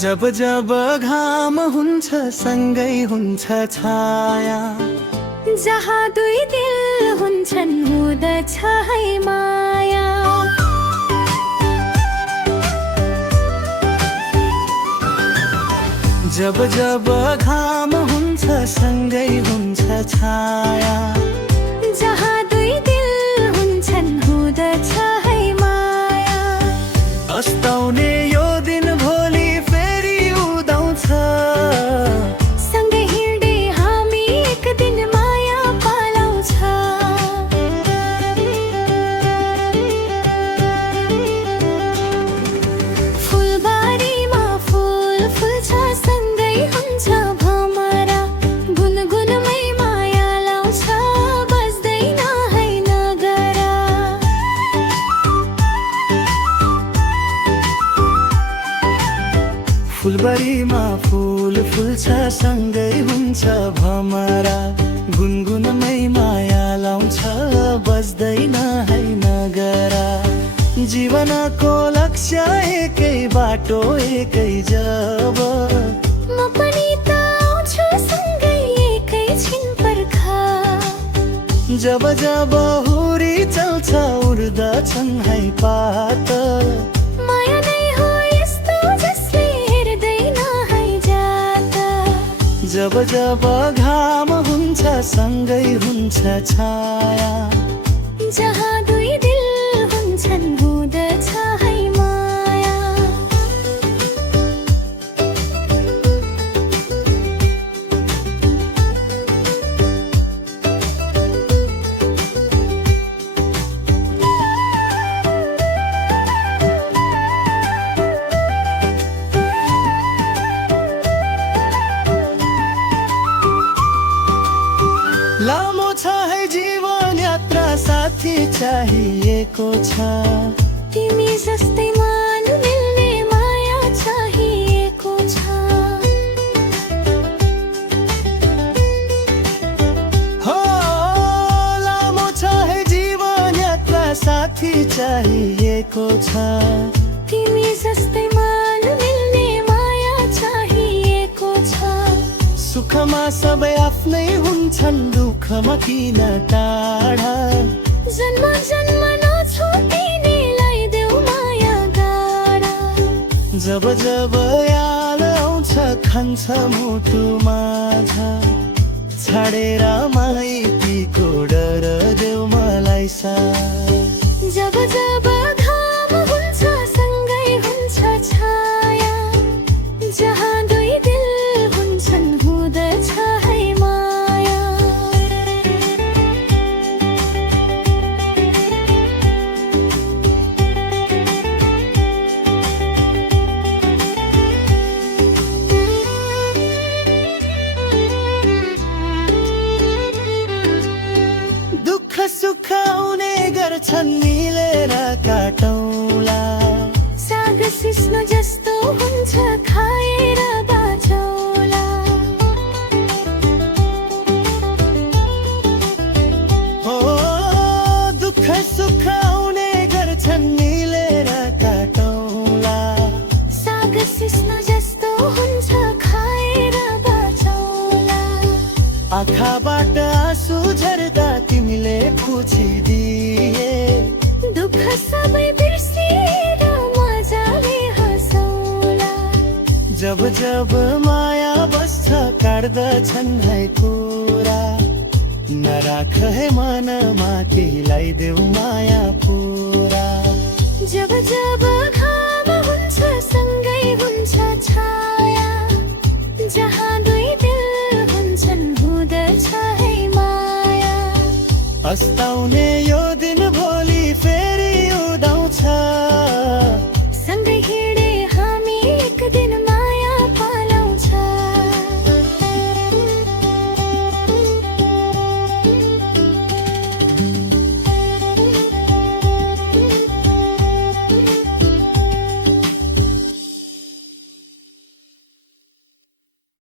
जब जब घाम हुन्छ सँगै हुन्छ छाया, जहाँ दुई दिल हुन्छन् हुँदछ है माया। जब जब घाम हुन्छ सँगै हुन्छ छाया, जहाँ दुई दिल हुन्छन् हुँदछ है माया। अस्ताउने यो दिन भोलि फेरि उदाउँछ, सँगै हिँड्दै हामी एक दिन माया पालाउँछ। फुलबारीमा फुल फुल्छ सँगै हुन्छ भमरा, गुनगुनमै माया लाउँछ बस्दैन है नगरा। फुलबारीमा फुल फुल्छ सँगै हुन्छ भमरा, गुनगुनमै माया लाउँछ बस्दैन है नगरा। जीवनको लक्ष्य एकै बाटो एकै जब, म पनि त आउँछु सँगै एकैछिन पर्खा। जब जब हुरी चल्छ उड्दछन् है पात, माया नै हो यस्तो जसले हेर्दैन है जात। जब जब घाम हुन्छ सँगै हुन्छ छाया, जहाँ दुई दिल हुन्छन् हुँदछ है माया। लामो छ है जीवन यात्रा साथी चाहिएको छ, तिमी जस्तै मान मिल्ने माया चाहिएको छ। हो लामो छ है जीवन यात्रा साथी चाहिएको छ, तिमी जस्तै मान मिल्ने माया चाहिएको छ। सुखमा सबै आफ्नै हुन्छन्, दुःखमा किन टाढा। जन्म जन्म नछुटिनेलाई देऊ माया गाडा। जब जब याद आउँछ खान्छ मुटु माझ, छाडेर माइतीको डर देऊ मलाई साथ। जब जब घाम हुन्छ सँगै हुन्छ छाया, जहाँ दुई दिल हुन्छन् हुँदछ है माया। दुःख सुख आउने गर्छन् मिलेर काटौँला, साग सिस्नो जस्तो हुन्छ खाएर बाँचौला। हो दुःख सुख आउने गर्छन् मिलेर काटौँला, साग सिस्नो जस्तो हुन्छ खाएर बाँचौला। आँखाबाट आँसु झर्दा तिमीले पुछिदिए, दुःख सबै बिर्सिएर मजाले हँसौला। जब जब माया बस्छ काट्दछन् है कुरा, नराख है मनमा केहीलाई देऊ माया पुरा। जब जब घाम हुन्छ सँगै हुन्छ छाया, जहाँ दुई दिल हुन्छन् हुँदछ है माया। अस्ताउने यो